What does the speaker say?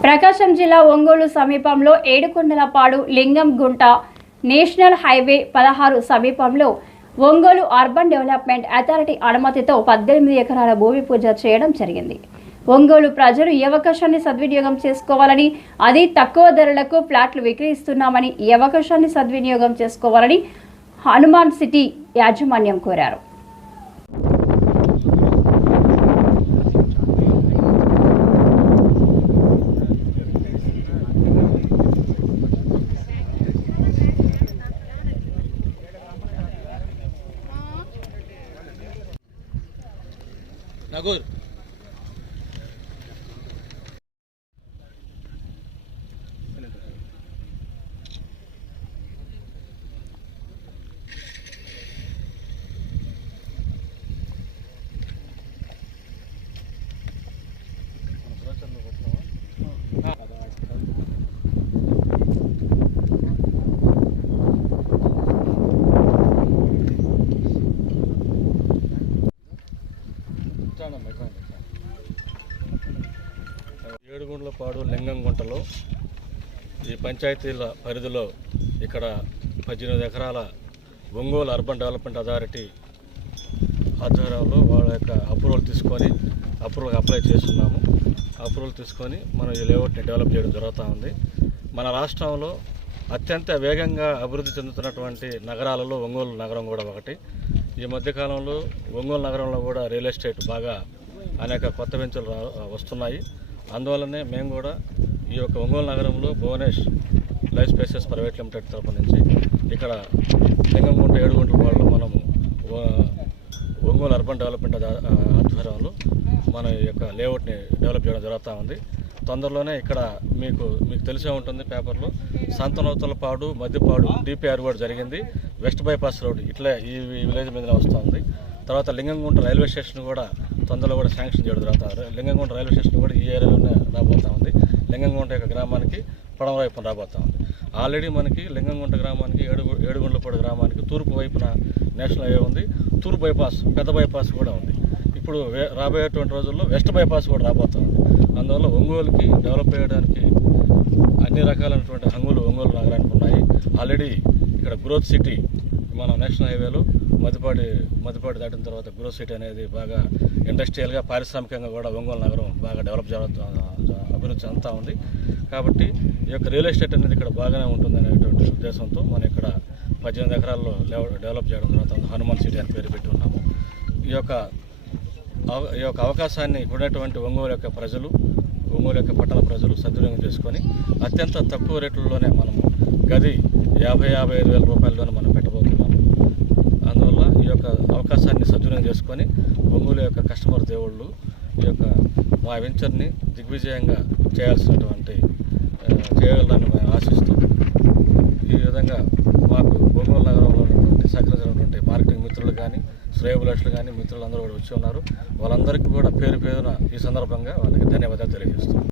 ప్రకాశం జిల్లా ఒంగోలు సమీపంలో ఏడుకొండలపాడు లింగం గుంట నేషనల్ హైవే పదహారు సమీపంలో ఒంగోలు అర్బన్ డెవలప్మెంట్ అథారిటీ అనుమతితో పద్దెనిమిది ఎకరాల భూమి పూజ చేయడం జరిగింది. ఒంగోలు ప్రజలు ఈ అవకాశాన్ని సద్వినియోగం చేసుకోవాలని అది తక్కువ ధరలకు ఫ్లాట్లు విక్రయిస్తున్నామని ఈ అవకాశాన్ని సద్వినియోగం చేసుకోవాలని హనుమాన్ సిటీ యాజమాన్యం కోరారు. నగూర్ ఏడుగుండ్లపాడు లింగంగుంటలో ఈ పంచాయతీల పరిధిలో ఇక్కడ పద్దెనిమిది ఎకరాల ఒంగోలు అర్బన్ డెవలప్మెంట్ అథారిటీ ఆధ్వర్యంలో వాళ్ళ యొక్క అప్రూవల్ తీసుకొని అప్రూవల్ అప్లై చేస్తున్నాము. అప్రూవల్ తీసుకొని మనం ఈ లేఅవుట్ని డెవలప్ చేయడం జరుగుతూ ఉంది. మన రాష్ట్రంలో అత్యంత వేగంగా అభివృద్ధి చెందుతున్నటువంటి నగరాలలో ఒంగోలు నగరం కూడా ఒకటి. ఈ మధ్యకాలంలో ఒంగోలు నగరంలో కూడా రియల్ ఎస్టేట్ బాగా అనేక కొత్త వెంచులు రా వస్తున్నాయి. అందువల్లనే మేము కూడా ఈ యొక్క ఒంగోలు నగరంలో Bhuvanesh life spaces private limited తరపు నుంచి ఇక్కడ లింగంగుంట ఏడుగుంట వాళ్ళు మనము ఒంగోలు అర్బన్ డెవలప్మెంట్ ఆధ్వర్యంలో మన ఈ యొక్క లేఅవుట్ని డెవలప్ చేయడం జరుగుతూ ఉంది. తొందరలోనే ఇక్కడ మీకు మీకు తెలిసే ఉంటుంది పేపర్లో సంతనవతలపాడు మధ్యపాడు డిపిఆర్ కూడా జరిగింది. వెస్ట్ బైపాస్ రోడ్ ఇట్లా ఈ విలేజ్ విలేజ్ మీదనే ఉంది. తర్వాత లింగంగుంట రైల్వే స్టేషన్ కూడా తొందరలో కూడా శాంక్షన్ చేయడం జరుగుతుంది లింగంగుంట రైల్వే స్టేషన్ కూడా ఈ ఏరియాలోనే రాబోతా ఉంది. లింగంగుంట యొక్క గ్రామానికి పడమ వైపున రాబోతా ఉంది. ఆల్రెడీ మనకి లింగంగుంట గ్రామానికి ఏడుగు ఏడుగుండ్లపాడు గ్రామానికి తూర్పు వైపున నేషనల్ హైవే ఉంది. తూర్పు బైపాస్ పెద్ద బైపాస్ కూడా ఉంది. ఇప్పుడు రాబోయేటువంటి రోజుల్లో వెస్ట్ బైపాస్ కూడా రాబోతుంది అందువల్ల ఒంగోలుకి డెవలప్ చేయడానికి అన్ని రకాలైనటువంటి హంగులు ఒంగోలు నగరానికి ఉన్నాయి. ఆల్రెడీ ఇక్కడ గ్రోత్ సిటీ మన నేషనల్ హైవేలో మదిపాటి మదిపాటి దాటిన తర్వాత గ్రో సిటీ అనేది బాగా ఇండస్ట్రియల్గా పారిశ్రామికంగా కూడా ఒంగోలు నగరం బాగా డెవలప్ అభివృద్ధి చెందుతూ ఉంది. కాబట్టి ఈ యొక్క రియల్ ఎస్టేట్ అనేది ఇక్కడ బాగానే ఉంటుంది అనేటువంటి ఉద్దేశంతో మనం ఇక్కడ పద్దెనిమిది ఎకరాల్లో డెవలప్ చేయడం తర్వాత హనుమాన్ సిటీ అని పేరు పెట్టి ఉన్నాము. ఈ యొక్క ఈ యొక్క అవకాశాన్ని ఉన్నటువంటి ఒంగోలు యొక్క ప్రజలు ఒంగోలు యొక్క పట్టణ ప్రజలు సద్వినియోగం చేసుకొని అత్యంత తక్కువ రేట్లలోనే మనము గది యాభై యాభై ఐదు వేల రూపాయలలోనే మనం పెట్టబో యొక్క అవకాశాన్ని సద్వినియోగం చేసుకొని ఒంగోలు యొక్క కస్టమర్ దేవుళ్ళు ఈ యొక్క మా వెంచర్ని దిగ్విజయంగా చేయాల్సినటువంటి చేయగలరని మేము ఆశిస్తూ ఈ విధంగా మాకు ఒంగోలు నగరంలో ఉన్నటువంటి సహకరించినటువంటి మార్కెటింగ్ మిత్రులు కానీ శ్రేయబులక్షలు కానీ మిత్రులందరూ కూడా వచ్చి ఉన్నారు. వాళ్ళందరికీ కూడా పేరు పేరున ఈ సందర్భంగా వాళ్ళకి ధన్యవాదాలు తెలియజేస్తున్నాను